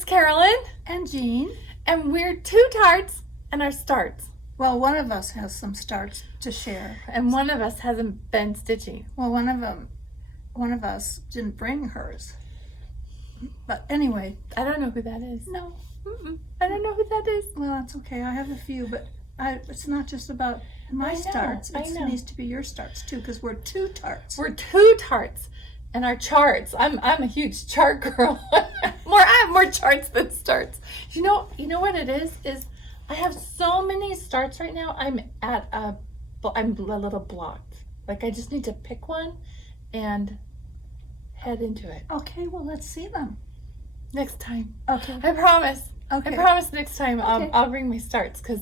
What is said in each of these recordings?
It's Carolyn, And Jean. and we're two tarts and our starts. Well, one of us has some starts to share. And one of us hasn't been stitching. Well, one of us didn't bring hers. But anyway. I don't know who that is. No. I don't know who that is. Well, that's okay. I have a few, but it's not just about my starts. It needs to be your starts too, because we're two tarts. We're two tarts. And our charts. I'm a huge chart girl. I have more charts than starts. You know what it is? Is I have so many starts right now. I'm a little blocked. Like I just need to pick one and head into it. Okay, well let's see them. Next time. Okay. I promise. Okay. I promise next time Okay. I'll bring my starts, because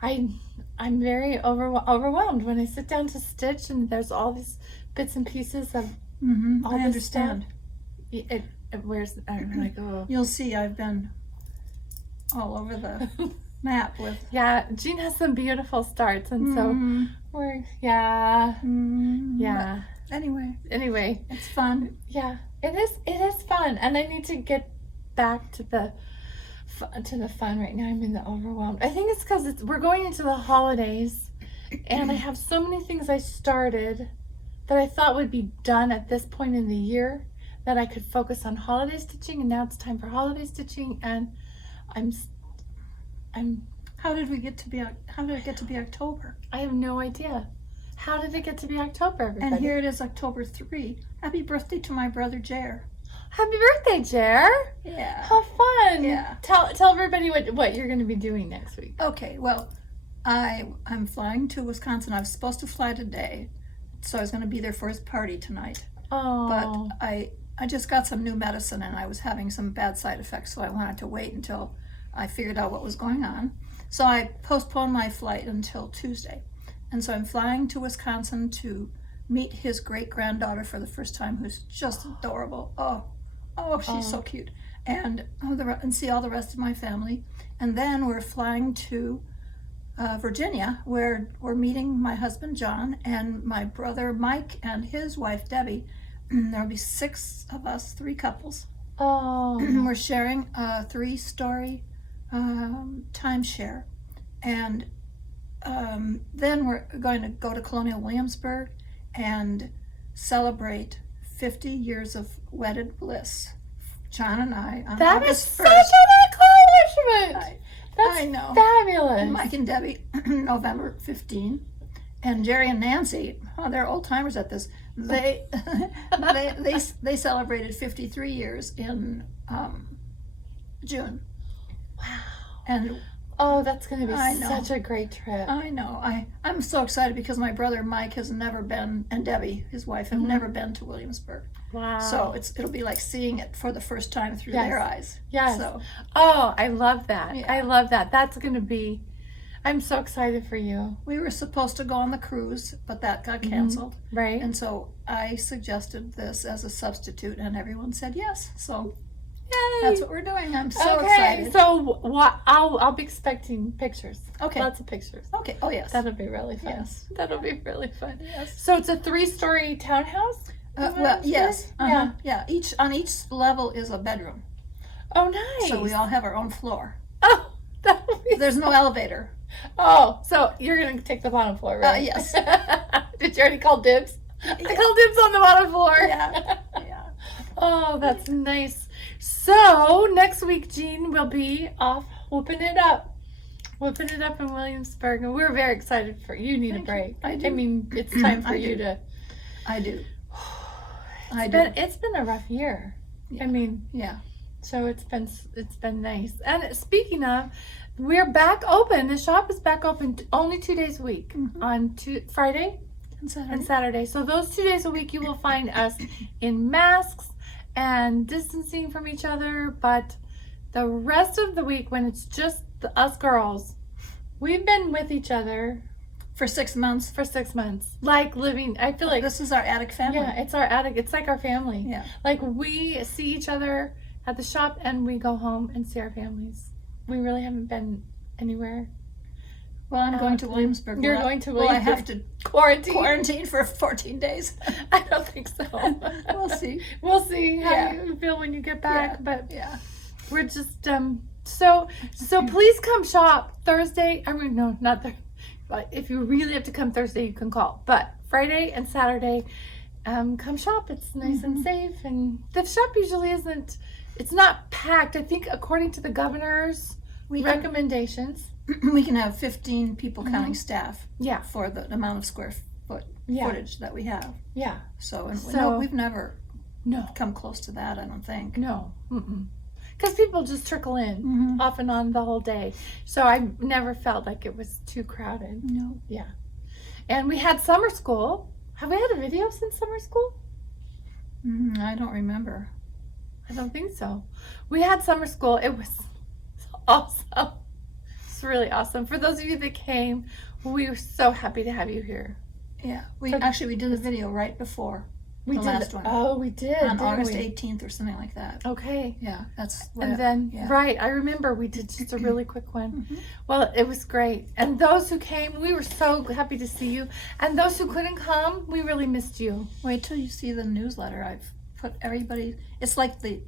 I'm very overwhelmed when I sit down to stitch and there's all these bits and pieces of all I this understand. stuff. It wears. I'm like, oh. You'll see I've been all over the map with. Yeah, Jean has some beautiful starts, and so we're yeah. But anyway, It's fun. Yeah, it is fun, and I need to get back to the fun right now. I'm in the overwhelmed. I think it's because we're going into the holidays, and I have so many things I started that I thought would be done at this point in the year that I could focus on holiday stitching, and now it's time for holiday stitching, and I'm How did it get to be October? I have no idea. How did it get to be October, everybody? And here it is, October 3. Happy birthday to my brother Jer. Happy birthday, Jer! Yeah. How fun! Yeah. Tell everybody what you're going to be doing next week. Okay, well, I'm flying to Wisconsin. I was supposed to fly today, so I was going to be there for his party tonight. Oh. But I just got some new medicine and I was having some bad side effects, so I wanted to wait until I figured out what was going on. So I postponed my flight until Tuesday. And so I'm flying to Wisconsin to meet his great-granddaughter for the first time, who's just adorable. Oh, she's so cute. And see all the rest of my family. And then we're flying to Virginia, where we're meeting my husband John and my brother Mike and his wife Debbie. There'll be 6 of us, 3 couples. Oh. We're sharing a 3-story timeshare, and then we're going to go to Colonial Williamsburg and celebrate 50 years of wedded bliss. John and I on That is August such 1st. an accomplishment. That's I know. fabulous. And Mike and Debbie, November 15. And Jerry and Nancy, they're old timers at this. They celebrated 53 years in June. Wow. And that's going to be such a great trip. I know. I'm so excited because my brother Mike has never been, and Debbie, his wife, have never been to Williamsburg. Wow. So it'll be like seeing it for the first time through their eyes. Yes. So, I love that. Yeah. I love that. That's going to be, I'm so excited for you. we were supposed to go on the cruise, but that got canceled. Right? And so I suggested this as a substitute, and everyone said yes. So Yay. that's what we're doing. I'm so excited. So I'll be expecting pictures. Okay. Lots of pictures. Okay. Oh, yes. That'll be really fun. Yes. That'll be really fun. Yes. So it's a 3-story townhouse? Well, yes. Yeah. Yeah. On each level is a bedroom. Oh, nice. So we all have our own floor. Oh, that'll be. There's no elevator. Oh, so you're gonna take the bottom floor, right? Yes. Did you already call dibs? I called dibs on the bottom floor. Yeah. Oh, that's nice. So next week, Jean will be off whooping it up in Williamsburg, and we're very excited for you. Need a break. I do. I mean, it's time for you to. I do. It's been a rough year. Yeah. I mean, Yeah. so it's been nice. And speaking of, we're back open. The shop is back open only 2 days a week, on Friday and Saturday. So those 2 days a week, you will find us in masks and distancing from each other. But the rest of the week, when it's just us girls, we've been with each other For 6 months. for 6 months. Like living, I feel like, This is our attic family. yeah, it's our attic. It's like our family. Yeah. Like we see each other at the shop and we go home and see our families. We really haven't been anywhere. Well, I'm going to Williamsburg. You're going to Well, I Williamsburg. have to Quarantine? for 14 days. I don't think so. We'll see. We'll see how Yeah. you feel when you get back. But Yeah. we're just so please come shop Thursday. I mean, no, not Thursday. But if you really have to come Thursday, you can call. But Friday and Saturday, come shop. It's nice and safe, and the shop usually isn't. It's not packed. I think according to the governor's recommendations, we can have 15 people counting staff. Yeah. For the amount of square footage that we have. Yeah. So no, we've never No. come close to that. I don't think. No. Because people just trickle in off and on the whole day. So I never felt like it was too crowded. No. Yeah. And we had summer school. Have we had a video since summer school? I don't remember. I don't think so. We had summer school. It was awesome. It's really awesome. For those of you that came, we were so happy to have you here. Yeah. We did a video right before We the did. last one. Oh, we did. On didn't August we? 18th or something like that. Okay. Yeah, that's And then, right, I remember we did just a really quick one. Well, it was great. And those who came, we were so happy to see you. And those who couldn't come, we really missed you. Wait till you see the newsletter. I've put everybody. It's like the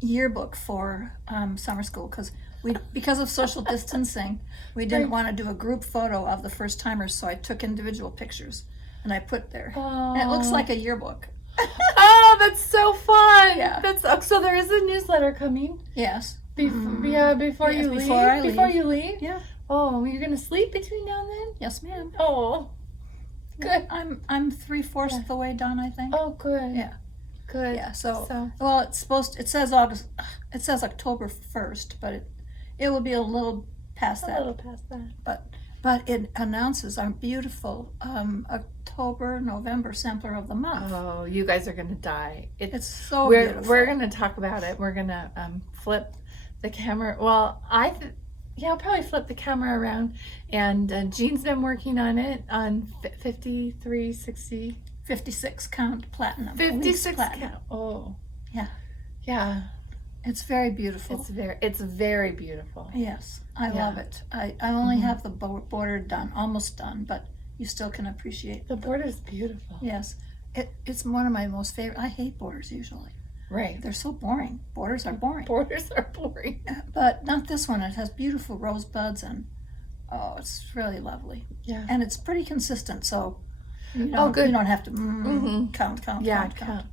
yearbook for summer school because of social distancing, we didn't want to do a group photo of the first timers, so I took individual pictures and I put there. And it looks like a yearbook. Oh, that's so fun. Yeah. So there is a newsletter coming. Yes. Before Yes, you leave. before you leave. Yeah. Oh, you're gonna sleep between now and then? Yes, ma'am. Oh, good. I'm 3/4 of the way done, I think. Oh, good. Yeah. Good. Yeah. So well, it says October 1st, but it will be a little past a that. little past that. But it announces our beautiful October, November sampler of the month. Oh, you guys are gonna die. It's so we're beautiful. we're gonna talk about it. We're gonna flip the camera. Well, I'll probably flip the camera around. And Jean's been working on it on 5360. 56 count platinum. 56 platinum. count. Oh. Yeah. Yeah. It's very beautiful. It's very beautiful. Yes, I love it. I only have the border done, almost done, but you still can appreciate The border's beautiful. Yes, it's one of my most favorite. I hate borders usually. Right. They're so boring. Borders are boring. Borders are boring. But not this one. It has beautiful rosebuds and it's really lovely. Yeah. And it's pretty consistent, so you good. You don't have to count. Yeah, count.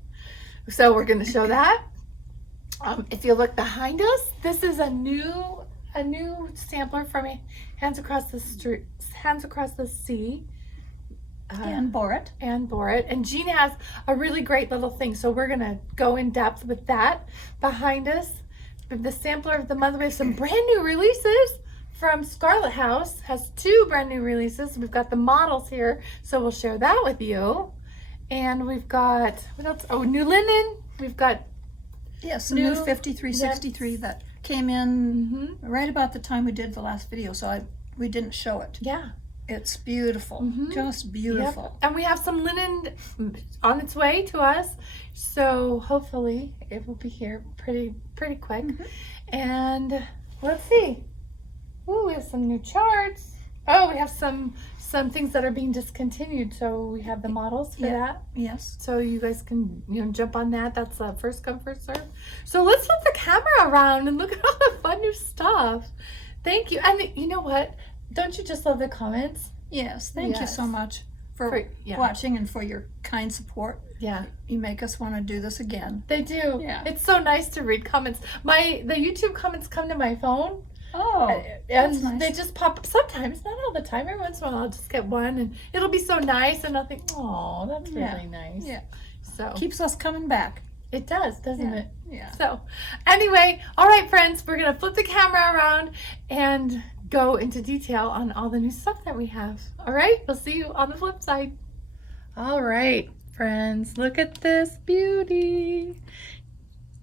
So we're going to show that. If you look behind us, this is a new sampler from Hands Across the Sea. And Borit. And Jean has a really great little thing, so we're going to go in depth with that. Behind us, the sampler of the month, we have some brand new releases from Scarlet House. Has 2 brand new releases. We've got the models here, so we'll share that with you. And we've got, what else? Oh, new linen. We've got some new 5363 that came in right about the time we did the last video, so we didn't show it. Yeah. It's beautiful. Just beautiful. Yep. And we have some linen on its way to us, so hopefully it will be here pretty quick. And let's see. Ooh, we have some new charts. Oh, we have some things that are being discontinued, so we have the models for that. Yes. So you guys can jump on that. That's first come, first serve. So let's flip the camera around and look at all the fun new stuff. Thank you. And you know what? Don't you just love the comments? Yes. Thank you so much for watching and for your kind support. Yeah. You make us want to do this again. They do. Yeah. It's so nice to read comments. The YouTube comments come to my phone. Oh, and nice. They just pop up sometimes, not all the time. Every once in a while I'll just get one and it'll be so nice and I'll think, oh, that's really nice. Yeah. So keeps us coming back. It does, doesn't it? Yeah. So anyway, all right, friends, we're gonna flip the camera around and go into detail on all the new stuff that we have. All right, we'll see you on the flip side. All right, friends, look at this beauty.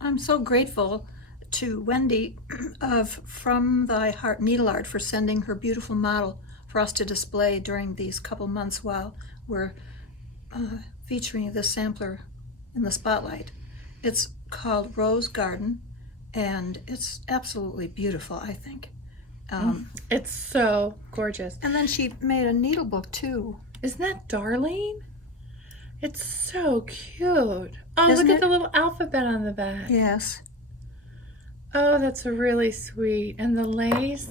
I'm so grateful to Wendy of From Thy Heart Needle Art for sending her beautiful model for us to display during these couple months while we're featuring this sampler in the spotlight. It's called Rose Garden, and it's absolutely beautiful, I think. It's so gorgeous. And then she made a needle book too. Isn't that darling? It's so cute. Oh, Isn't look at it? the little alphabet on the back. Yes. Oh, that's really sweet. And the lace.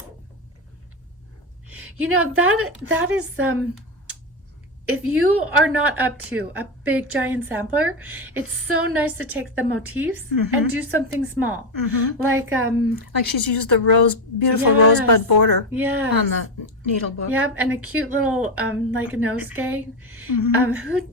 You know, that is if you are not up to a big giant sampler, it's so nice to take the motifs and do something small. Like Like she's used the beautiful yes, rosebud border yes. on the needlebook. Yep, and a cute little like a nosegay.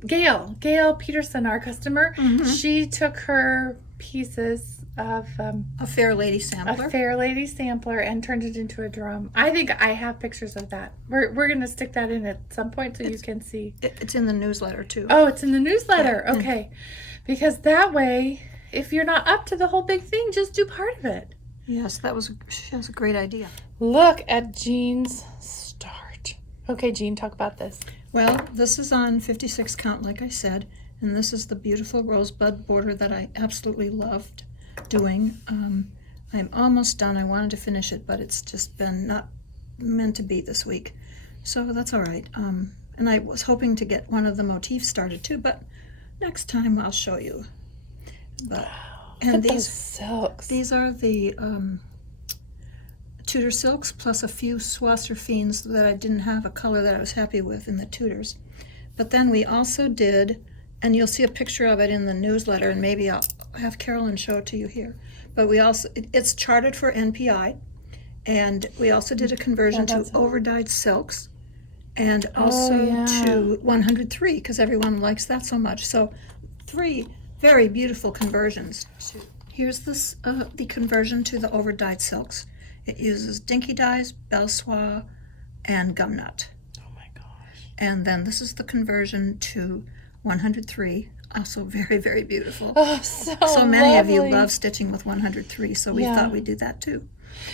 Gail Peterson, our customer, she took her pieces of A Fair Lady sampler. a Fair Lady sampler and turned it into a drum. I think I have pictures of that. We're gonna stick that in at some point so you can see. It's in the newsletter too. Oh, it's in the newsletter. Yeah. Okay, because that way, if you're not up to the whole big thing, just do part of it. Yes, she has a great idea. Look at Jean's start. Okay, Jean, talk about this. Well, this is on 56 count, like I said, and this is the beautiful rosebud border that I absolutely loved doing. I'm almost done. I wanted to finish it, but it's just been not meant to be this week, so that's all right. And I was hoping to get one of the motifs started too, but next time I'll show you. But and Look at those silks. these are the Tudor silks plus a few Swasserfines that I didn't have a color that I was happy with in the Tudors. But then we also did, and you'll see a picture of it in the newsletter, and maybe I'll have Carolyn show it to you here. But we also, it's charted for NPI, and we also did a conversion to overdyed silks, and also to 103, because everyone likes that so much. So 3 very beautiful conversions. Here's this the conversion to the overdyed silks. It uses dinky dyes, belle soie, and gumnut. Oh my gosh. And then this is the conversion to 103, also very, very beautiful. Oh, so many of you love stitching with 103, so we thought we'd do that too.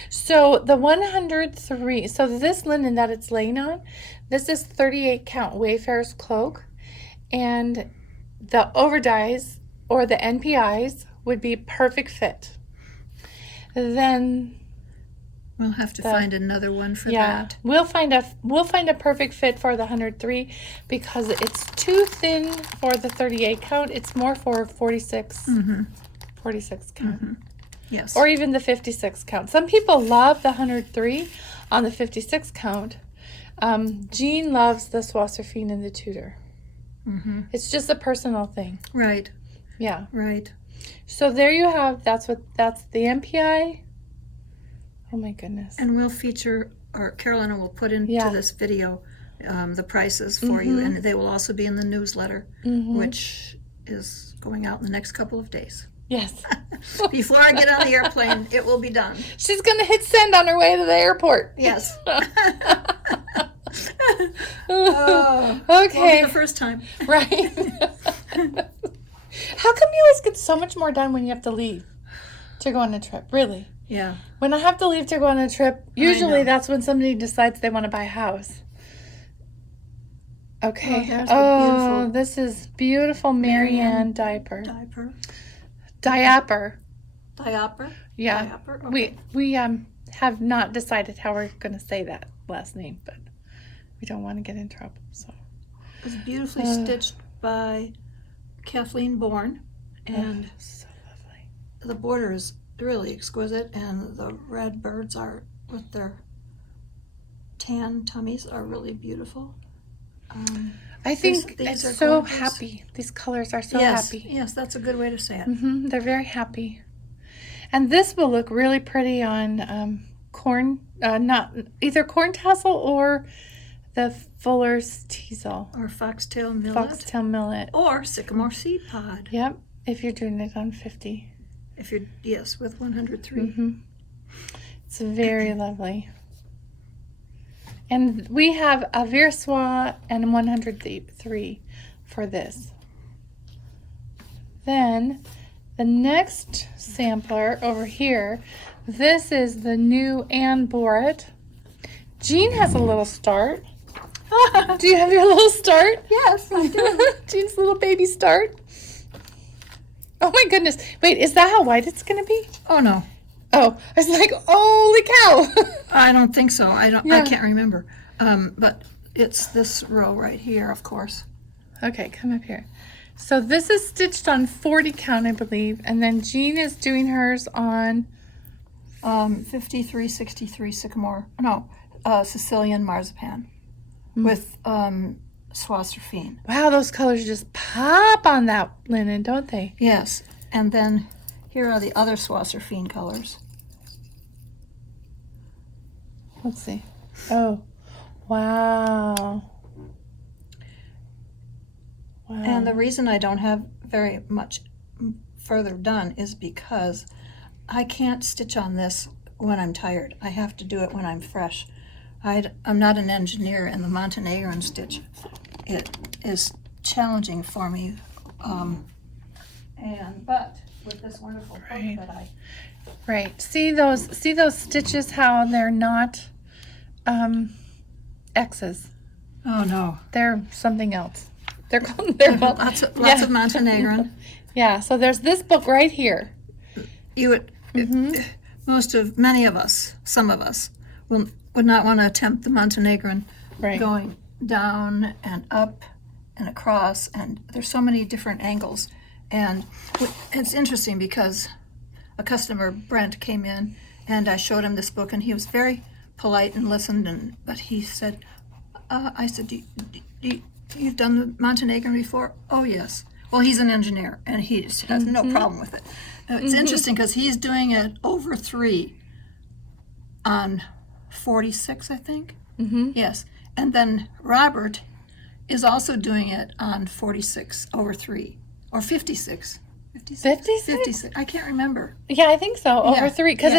So the 103, so this linen that it's laying on, this is 38 count Wayfarer's cloak, and the overdyes or the NPIs would be perfect fit. Then we'll have to find another one for that. We'll find a perfect fit for the 103 because it's too thin for the 38 count. It's more for 46 46 count. Yes. Or even the 56 count. Some people love the 103 on the 56 count. Jean loves the Swasserfine and the Tudor. It's just a personal thing. Right. Yeah. Right. So there you have, that's the MPI. Oh my goodness. And we'll feature, or Carolina will put into this video the prices for you, and they will also be in the newsletter, which is going out in the next couple of days. Yes. Before I get on the airplane, it will be done. She's going to hit send on her way to the airport. Yes. Okay. Won't be the first time. Right. How come you always get so much more done when you have to leave to go on a trip? Really? Yeah. When I have to leave to go on a trip, usually that's when somebody decides they want to buy a house. Okay. Oh, this is beautiful Marianne Diaper. Diaper. Yeah. Diaper? Okay. We have not decided how we're going to say that last name, but we don't want to get in trouble. So it's beautifully stitched by Kathleen Bourne, and so lovely. The border is really exquisite, and the red birds are with their tan tummies are really beautiful. I think these are so gorgeous. happy. These colors are so Yes, happy. yes, that's a good way to say it. They're very happy. And this will look really pretty on corn, not either corn tassel or the Fuller's teasel. Or foxtail millet. Or sycamore seed pod. Yep, if you're doing it on 50. If you're, yes, with 103. It's very lovely. And we have a Versoix and 103 for this. Then the next sampler over here, this is the new Anne Borat. Jean has a little start. Do you have your little start? Yes, I do. Jean's little baby start. Oh my goodness. Wait, is that how wide it's going to be? Oh, no. Oh, I was like, holy cow. I don't think so. I can't remember. But it's this row right here, of course. Okay, come up here. So this is stitched on 40 count, I believe. And then Jean is doing hers on 5363 sycamore, no, Sicilian marzipan with Swasserfine. Wow, those colors just pop on that linen, don't they? Yes, and then here are the other Swasserfine colors. Let's see. Oh, wow. Wow. And the reason I don't have very much further done is because I can't stitch on this when I'm tired. I have to do it when I'm fresh. I'm not an engineer, and the Montenegrin stitch, it is challenging for me. But with this wonderful book that I Right. See those stitches, how they're not X's. oh no, They're something else. They're lots of Montenegrin. Yeah, so there's this book right here. You would many of us, some of us would not want to attempt the Montenegrin Right. going down and up and across, and there's so many different angles. And it's interesting because a customer, Brent, came in and I showed him this book, and he was very polite and listened, but he said, I said, you've done the Montenegrin before? Oh yes. Well, he's an engineer and he has no problem with it. It's interesting because he's doing it over 3 on 46, I think. Yes. And then Robert is also doing it on 46 over 3 or 56. 56? I can't remember. Yeah, I think so. Over Yeah, 3 because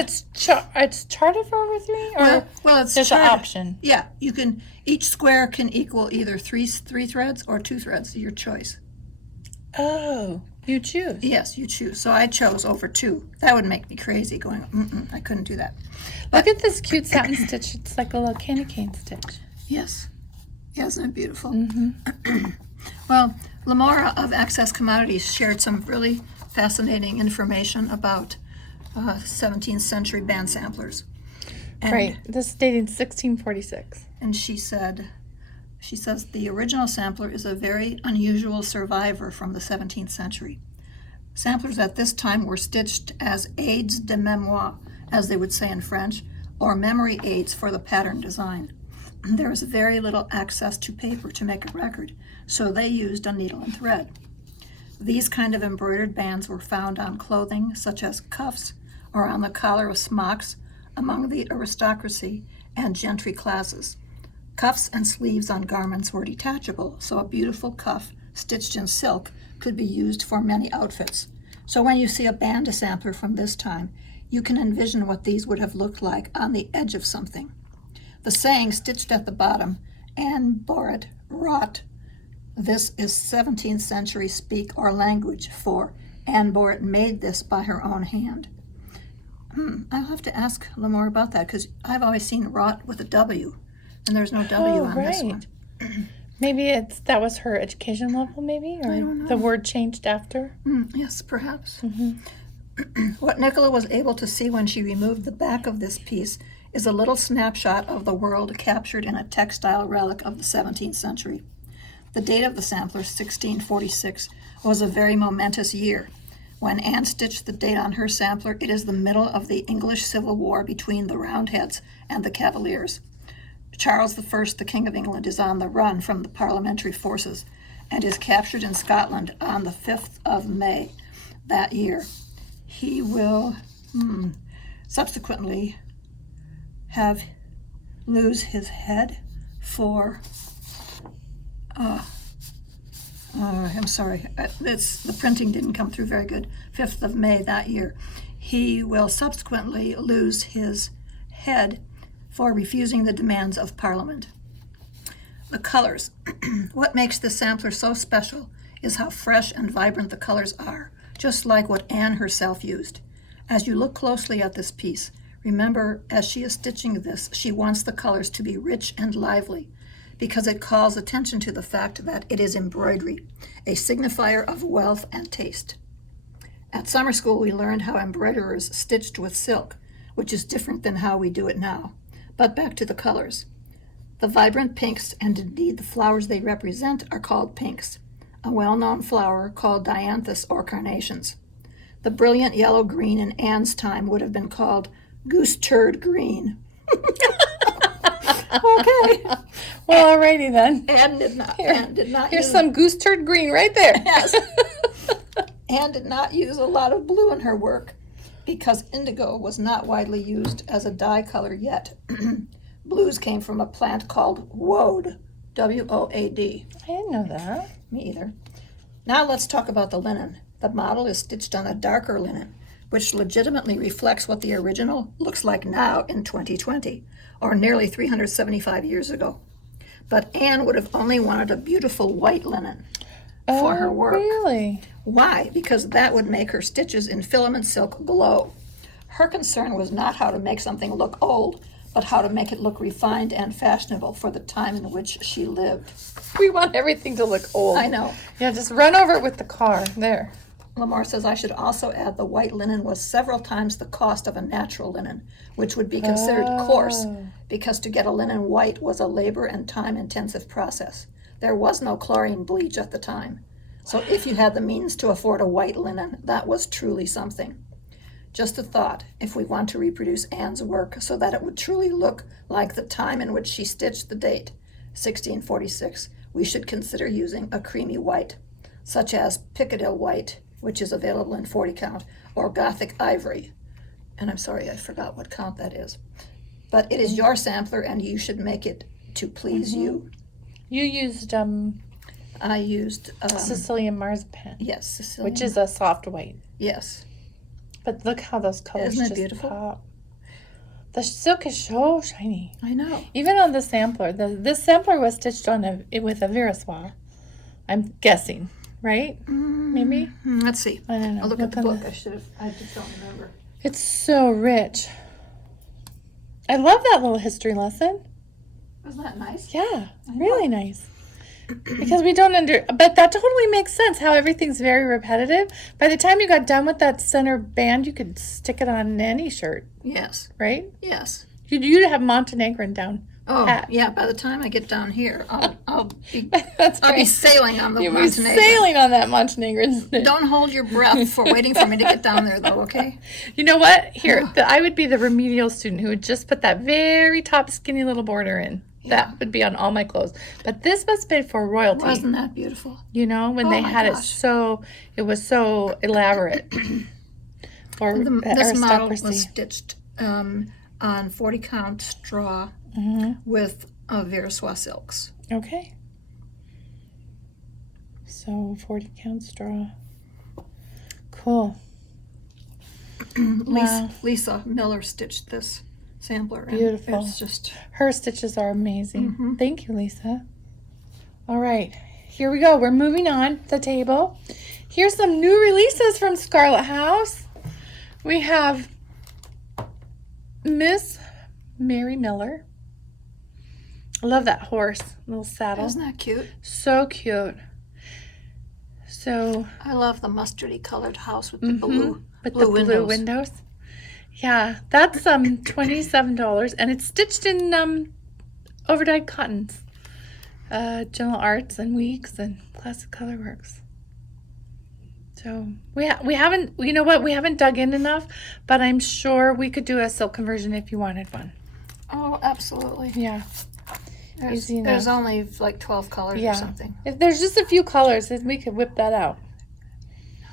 yeah. it's charted for over 3, or Well, it's there's an charted. option. Yeah, you can. Each square can equal either three threads or 2 threads. Your choice. Oh, you choose. Yes, you choose. So I chose over 2. That would make me crazy. Going, I couldn't do that. Look at this cute satin stitch. It's like a little candy cane stitch. Yes. Yeah, isn't it beautiful? Well, Lamora of Access Commodities shared some really fascinating information about 17th century band samplers. And, Right. This is dating 1646. And she says, the original sampler is a very unusual survivor from the 17th century. Samplers at this time were stitched as aides de mémoire, as they would say in French, or memory aids for the pattern design. There was very little access to paper to make a record, so they used a needle and thread. These kind of embroidered bands were found on clothing such as cuffs or on the collar of smocks among the aristocracy and gentry classes. Cuffs and sleeves on garments were detachable, so a beautiful cuff stitched in silk could be used for many outfits. So when you see a band sampler from this time, you can envision what these would have looked like on the edge of something. The saying stitched at the bottom, Anne Boret wrought. This is 17th century speak or language for Anne Boret made this by her own hand. I'll have to ask Lamore about that because I've always seen wrought with a W, and there's no W on this one. Maybe that was her education level, maybe, or I don't know. the word changed after. Yes, perhaps. What Nicola was able to see when she removed the back of this piece is a little snapshot of the world captured in a textile relic of the 17th century. The date of the sampler, 1646, was a very momentous year. When Anne stitched the date on her sampler, it is the middle of the English Civil War between the Roundheads and the Cavaliers. Charles I, the King of England, is on the run from the parliamentary forces and is captured in Scotland on the 5th of May that year. He will subsequently lose his head for I'm sorry, the printing didn't come through very good. 5th of May that year. He will subsequently lose his head for refusing the demands of Parliament. The colors. What makes this sampler so special is how fresh and vibrant the colors are, just like what Anne herself used. As you look closely at this piece, remember, as she is stitching this, she wants the colors to be rich and lively, because it calls attention to the fact that it is embroidery, a signifier of wealth and taste. At summer school, we learned how embroiderers stitched with silk, which is different than how we do it now. But back to the colors. The vibrant pinks, and indeed the flowers they represent, are called pinks, a well-known flower called dianthus or carnations. The brilliant yellow-green in Anne's time would have been called goose turd green. Okay. Well, alrighty then. Anne did not Here's use some goose turd green right there. Yes. Anne did not use a lot of blue in her work because indigo was not widely used as a dye color yet. Blues came from a plant called woad, W-O-A-D. I didn't know that. Me either. Now let's talk about the linen. The model is stitched on a darker linen, which legitimately reflects what the original looks like now in 2020, or nearly 375 years ago. But Anne would have only wanted a beautiful white linen for her work. Really? Why? Because that would make her stitches in filament silk glow. Her concern was not how to make something look old, but how to make it look refined and fashionable for the time in which she lived. We want everything to look old. I know. Yeah, just run over it with the car. There. Lamar says, I should also add the white linen was several times the cost of a natural linen, which would be considered coarse, because to get a linen white was a labor and time-intensive process. There was no chlorine bleach at the time. So if you had the means to afford a white linen, that was truly something. Just a thought, if we want to reproduce Anne's work so that it would truly look like the time in which she stitched the date, 1646, we should consider using a creamy white, such as Piccadilly white, which is available in 40 count, or Gothic ivory. And I'm sorry, I forgot what count that is. But it is your sampler, and you should make it to please you. You used I used... Sicilian marzipan. Yes, Sicilian. Which is a soft white. Yes. But look how those colors Isn't it just beautiful? pop. The silk is so shiny. I know. Even on the sampler. This sampler was stitched on with a Viriswa. I'm guessing, right? Maybe? Let's see. I don't know. I'll look at the on book. I just don't remember. It's so rich. I love that little history lesson. Wasn't that nice? Yeah, really nice. Because we don't but that totally makes sense how everything's very repetitive. By the time you got done with that center band, you could stick it on any shirt, Yes. right? Yes. You'd have Montenegrin down. Oh, pat. yeah. By the time I get down here, I'll be That's I'll be right. sailing on the You'll be Montenegrin. sailing on that Montenegrin stitch. Don't hold your breath for waiting for me to get down there, though, okay? You know what? Here, I would be the remedial student who would just put that very top skinny little border in. Yeah. That would be on all my clothes. But this must be for royalty. Wasn't that beautiful? You know, when Oh they my had gosh. it was so elaborate. Or This model was aristocracy. stitched on 40 count straw with Viriswa silks. Okay. So 40 count straw. Cool. Wow. Lisa Miller stitched this sampler. And Beautiful. It's just Her stitches are amazing. Thank you, Lisa. All right, here we go. We're moving on the table. Here's some new releases from Scarlet House. We have Miss Mary Miller. I love that horse, little saddle. Isn't that cute? So cute. So I love the mustardy colored house with the blue with blue the windows. blue windows. Yeah, that's $27, and it's stitched in overdyed cottons, General Arts and Weeks and Classic Colorworks. So we haven't, you know what, we haven't dug in enough, but I'm sure we could do a silk conversion if you wanted one. Oh, absolutely. Yeah, easy enough. There's only like 12 colors or something. If there's just a few colors, then we could whip that out.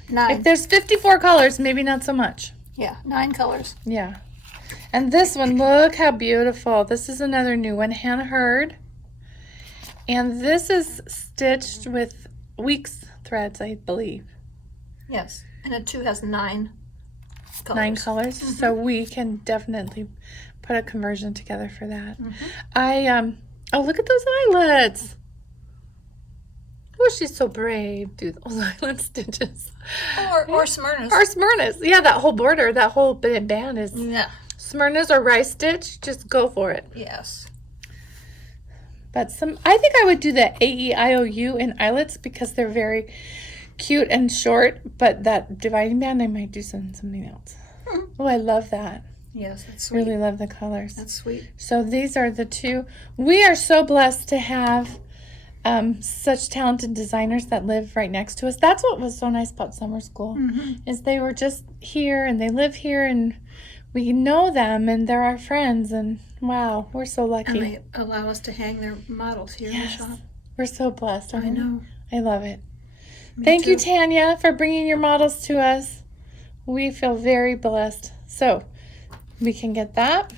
9. If there's 54 colors, maybe not so much. Yeah, 9 colors. Yeah. And this one, look how beautiful. This is another new one, Hannah Hurd. And this is stitched with Weeks threads, I believe. Yes, and it too has 9 colors. 9 colors. So we can definitely put a conversion together for that. Oh, look at those eyelets. Oh, she's so brave. Do those eyelid stitches. Or Smyrna's. Or Smyrna's. Yeah, that whole border, that whole band is Yeah. Smyrna's or rice stitch. Just go for it. Yes. But I think I would do the AEIOU in eyelets because they're very cute and short. But that dividing band, I might do something else. Oh, I love that. Yes, that's sweet. Really love the colors. That's sweet. So these are the two. We are so blessed to have such talented designers that live right next to us. That's what was so nice about summer school, is they were just here and they live here, and we know them and they're our friends, and wow, we're so And lucky. they allow us to hang their models here in the Yes. shop. We're so blessed. I know. I love it. Me Thank you, too. Tanya, for bringing your models to us. We feel very blessed. So we can get that.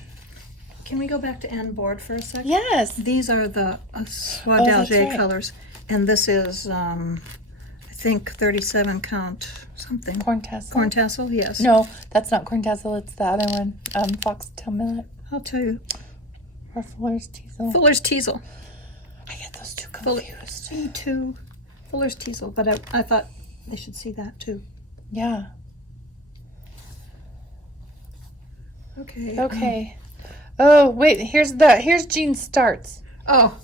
Can we go back to N board for a second? Yes. These are the Soie that's d'Alger right. colors, and this is I think 37 count something. Corn tassel. Corn tassel, yes. No, that's not corn tassel. It's the other one. Foxtail millet I'll tell you. or Fuller's teasel. Fuller's teasel. I get those two Fuller- confused. Me too. Fuller's teasel, but I thought they should see that too. Yeah. Okay. Okay. Oh wait, here's Jean's starts. Oh.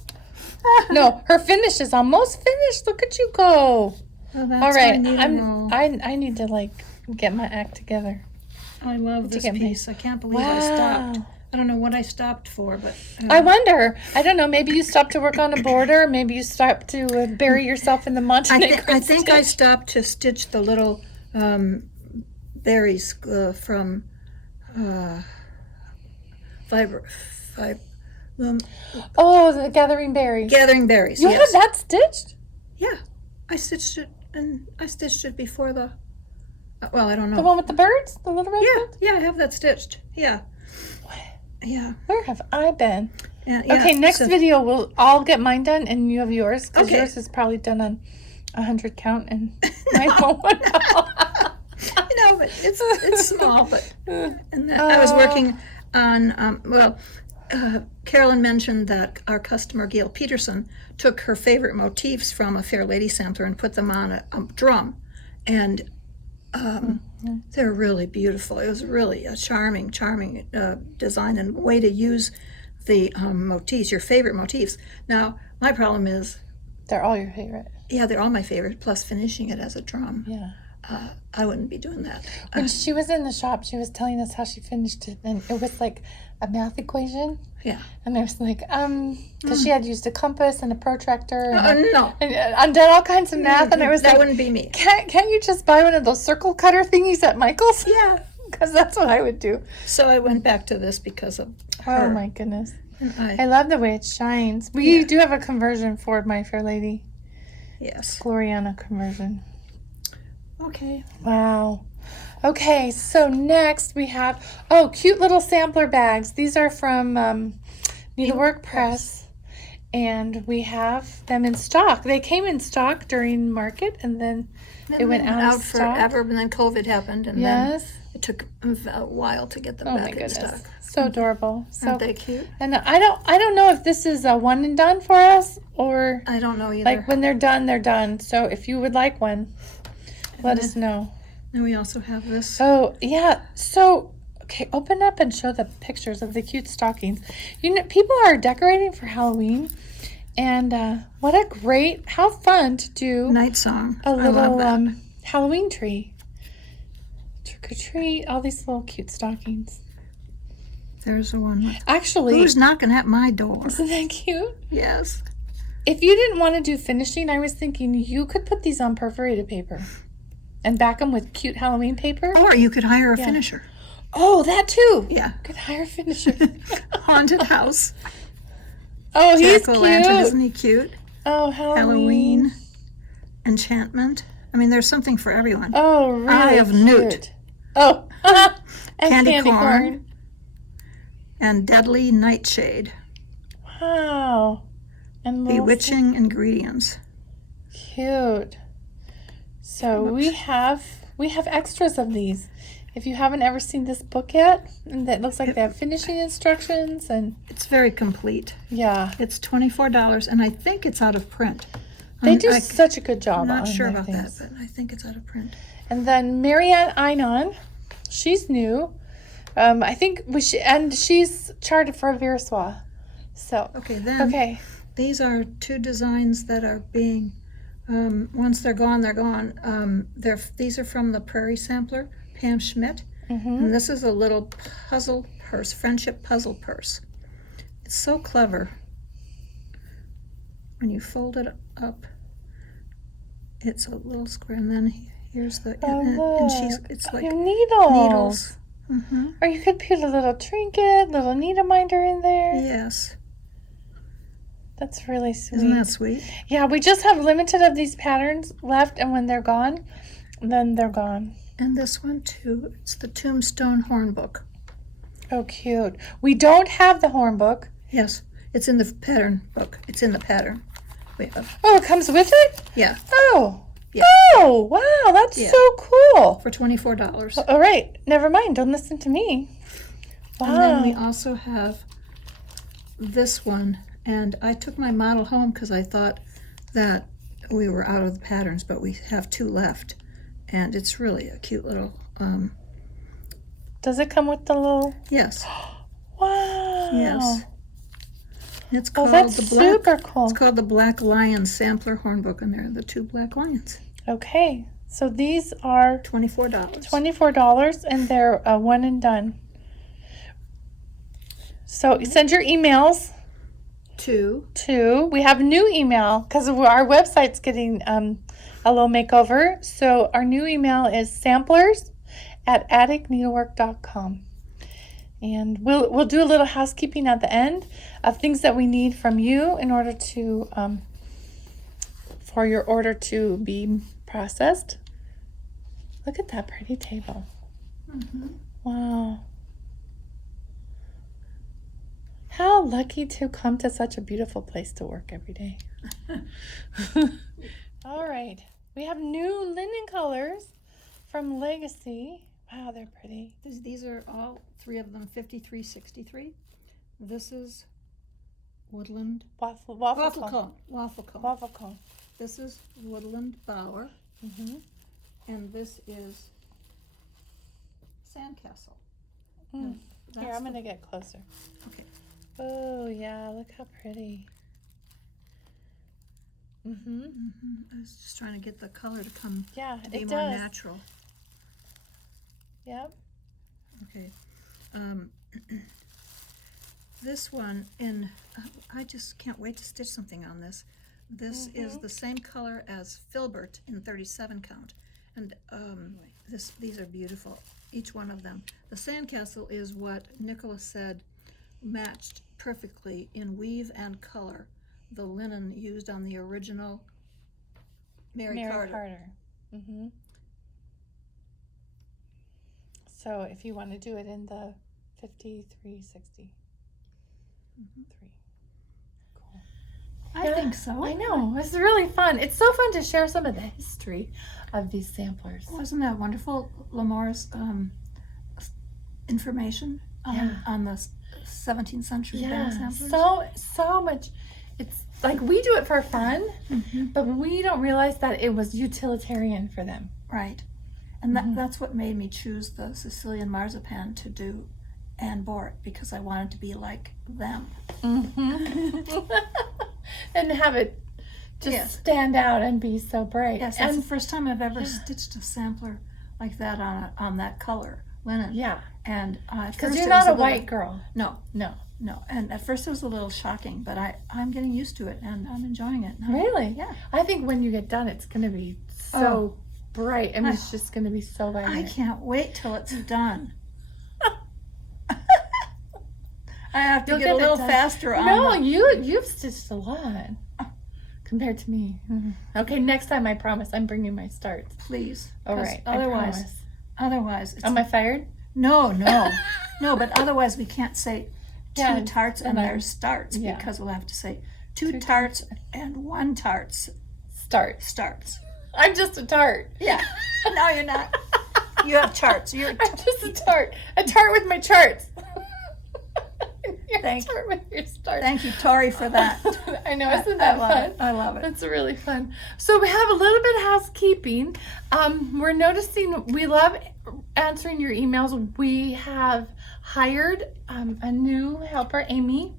No, her finish is almost finished. Look at you go. Oh, that's All right, my needle. I need to like get my act together. I love Did you this get me? piece. I can't believe I stopped. I don't know what I stopped for, but I wonder. I don't know. Maybe you stopped to work on a border. Maybe you stopped to bury yourself in the Montenegrin. I think I stitch. stopped to stitch the little berries from fiber, Oh, the gathering berries. gathering berries. You Yes. had that stitched? Yeah, I stitched it, and I stitched it before the. Well, I don't know. The one with the birds, the little red birds. Yeah, I have that stitched. Yeah. Yeah. Where have I been? Yeah. Okay, next so- video I'll get mine done, and you have yours because Okay. yours is probably done on 100 count, and mine won't. But it's small. But and then I was working on Carolyn mentioned that our customer Gail Peterson took her favorite motifs from a Fair Lady Sampler and put them on a drum, and they're really beautiful. It was really a charming design and way to use the motifs, your favorite motifs. Now my problem is, They're all your favorite. yeah, they're all my favorite. Plus finishing it as a drum. Yeah. I wouldn't be doing that. When she was in the shop, she was telling us how she finished it, and it was like a math equation. Yeah. And there was like, because she had used a compass and a protractor No. and done all kinds of math, and it was that like, wouldn't be me. can't you just buy one of those circle cutter thingies at Michael's? Yeah. Because that's what I would do. So I went back to this because of her. Oh my goodness. And I love the way it shines. We do have a conversion for My Fair Lady. yes. Gloriana conversion. Okay. Wow. Okay, so next we have, cute little sampler bags. These are from Needlework Press, and we have them in stock. They came in stock during market, and then they went out of stock. forever, and then COVID happened, and then Yes. it took a while to get them Oh my back in goodness. stock. So adorable. So, Aren't they cute? and I don't know if this is a one and done for us or I don't know either. like when they're done, they're done. So if you would like one, let us know. And we also have this. Oh, yeah. So, okay, open up and show the pictures of the cute stockings. You know, people are decorating for Halloween, and how fun to do Night song. a I love little that. Halloween tree. Trick or treat, all these little cute stockings. There's the one. Actually, Who's knocking at my door? isn't that cute? Yes. If you didn't want to do finishing, I was thinking you could put these on perforated paper and back them with cute Halloween paper. Or you could hire a finisher. Oh, that too. Yeah. Could hire a finisher. Haunted house. Oh, he's Jack-o'-lantern, cute. isn't he cute? Oh, Halloween. Enchantment. I mean, there's something for everyone. Oh, really Eye of Newt. cute. Oh, and Candy corn. corn. And deadly nightshade. Wow. And little Bewitching ingredients. cute. So we have extras of these. If you haven't ever seen this book yet, and that looks like they have finishing instructions and It's very complete. yeah, It's $24, and I think it's out of print. they do such a good job. I'm not on sure their about things. that, but I think it's out of print. And then Marianne Einon, she's new. I think she's charted for a Virswa. So Okay, then okay. these are two designs that are being, once they're gone, they're gone. These are from the Prairie Sampler, Pam Schmidt. And this is a little puzzle purse, friendship puzzle purse. It's so clever. When you fold it up, it's a little square, and then here's the, and she's, it's like You have needles. Or you could put a little trinket, little needle minder in there. Yes. That's really sweet. Isn't that sweet? Yeah, we just have limited of these patterns left, and when they're gone, then they're gone. And this one too. It's the Tombstone Horn Book. Oh, cute. We don't have the horn book. Yes, it's in the pattern book. It's in the pattern. We have. Oh, it comes with it? Yeah. Oh. Yeah. Oh, wow, that's so cool. For $24. All right, never mind. Don't listen to me. Wow. And then we also have this one. And I took my model home because I thought that we were out of the patterns, but we have 2 left. And it's really a cute little... Does it come with the little... Yes. Wow. Yes. It's called that's the black, super cool. It's called the Black Lion Sampler Horn Book, and they're the 2 black lions. Okay, so these are $24. $24, and they're one and done. So send your emails to... We have a new email because our website's getting a little makeover. So our new email is samplers@atticneedlework.com. And we'll do a little housekeeping at the end of things that we need from you in order to for your order to be processed. Look at that pretty table. Wow. How lucky to come to such a beautiful place to work every day. All right. We have new linen colors from Legacy. Wow, they're pretty. These are all 3 of them, 5363. This is Woodland Waffle cone. Waffle cone. This is Woodland Bower. And this is Sandcastle. Here, I'm going to get closer. Okay. Oh, yeah, look how pretty. I was just trying to get the color to come It more does. natural. Yep. Okay. This one I just can't wait to stitch something on this. This is the same color as Filbert in 37 count. And these are beautiful, each one of them. The Sandcastle is what Nicholas said matched perfectly in weave and color the linen used on the original Mary Carter. So if you want to do it in the 5360. 3. Cool. I think so. I know. It's really fun. It's so fun to share some of the history of these samplers. Wasn't that wonderful, Lamore's information on the 17th century band samplers? So much. It's like we do it for fun, but we don't realize that it was utilitarian for them. Right. And that's what made me choose the Sicilian marzipan to do Anne Bort, because I wanted to be like them. And have it just stand out and be so bright. Yes, that's the first time I've ever stitched a sampler like that on that color linen. Yeah. And because you're not a white girl. No. And at first it was a little shocking, but I'm getting used to it and I'm enjoying it. Really? Yeah. I think when you get done, it's going to be so bright. I mean, it's just going to be so vibrant. I can't wait till it's done. I have to get a little faster on No, you've stitched a lot compared to me. Okay, next time I promise I'm bringing my starts. Please. All right. Otherwise, am I fired? No. But otherwise we can't say 2 tarts and their starts because we'll have to say 2 tarts and 1 tarts. Starts. I'm just a tart. Yeah. No, you're not. You have charts. I'm just a tart. A tart with my charts. Thank you. With your start. Thank you, Tori, for that. I know, isn't that fun? I love it. It's really fun. So we have a little bit of housekeeping. We're noticing we love answering your emails. We have hired a new helper, Amy.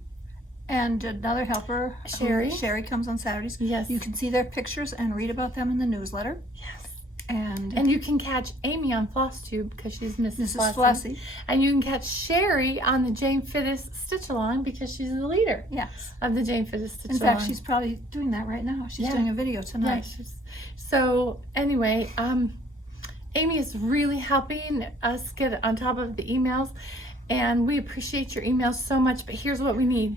And another helper, Sherry. Sherry comes on Saturdays. Yes. You can see their pictures and read about them in the newsletter. Yes. And you can catch Amy on FlossTube because she's Mrs. Flossie. And you can catch Sherry on the Jane Fittis Stitch Along because she's the leader of the Jane Fittis Stitch Along. In fact, she's probably doing that right now. She's doing a video tonight. So anyway, Amy is really helping us get on top of the emails, and we appreciate your emails so much. But here's what we need.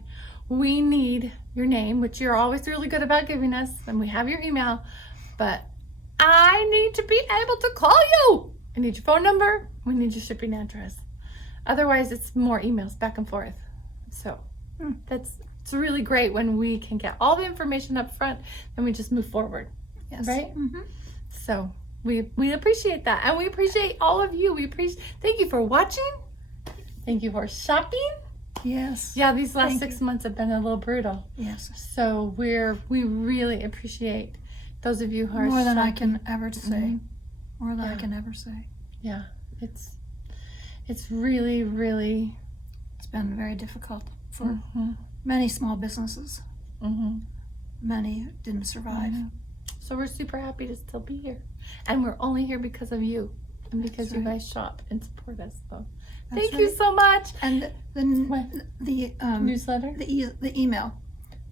We need your name, which you're always really good about giving us, and we have your email, but I need to be able to call you. I need your phone number. We need your shipping address. Otherwise, it's more emails back and forth. So it's really great when we can get all the information up front, and we just move forward. Yes. Right? So we appreciate that, and we appreciate all of you. Thank you for watching. Thank you for shopping. Yes. Yeah, these last 6 months have been a little brutal. Yes. So we really appreciate those of you who are More than I shopping. can ever say. More than I can ever say. Yeah, it's really, really. It's been very difficult for many small businesses. Many didn't survive. So we're super happy to still be here, and we're only here because of you, and because you guys shop and support us. So thank you so much. And the Newsletter. the email,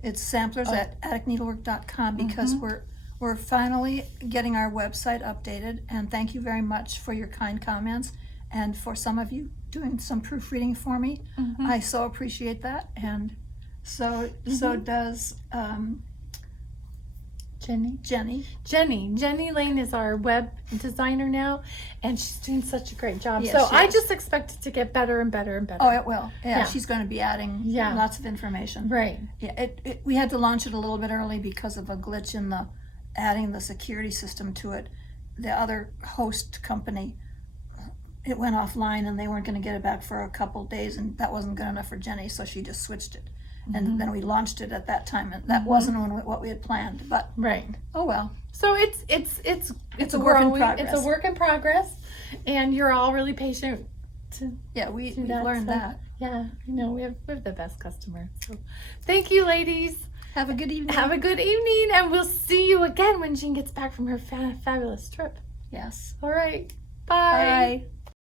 it's samplers@atticneedlework.com, because we're finally getting our website updated, and thank you very much for your kind comments, and for some of you doing some proofreading for me. I so appreciate that, and so does Jenny. Jenny Lane is our web designer now, and she's doing such a great job. Yes, so she I is. just expect it to get better and better and better. Oh, it will. Yeah, Yeah. she's going to be adding lots of information. Right. Yeah, we had to launch it a little bit early because of a glitch in adding the security system to it. The other host company, it went offline, and they weren't going to get it back for a couple days, and that wasn't good enough for Jenny, so she just switched it. And then we launched it at that time, and that wasn't what we had planned. But oh well. So it's a work in growing. progress. It's a work in progress, and you're all really patient. We've that, learned that. Yeah, we have the best customers. So thank you, ladies. Have a good evening. Have a good evening, and we'll see you again when Jean gets back from her fabulous trip. Yes. All right. Bye. Bye.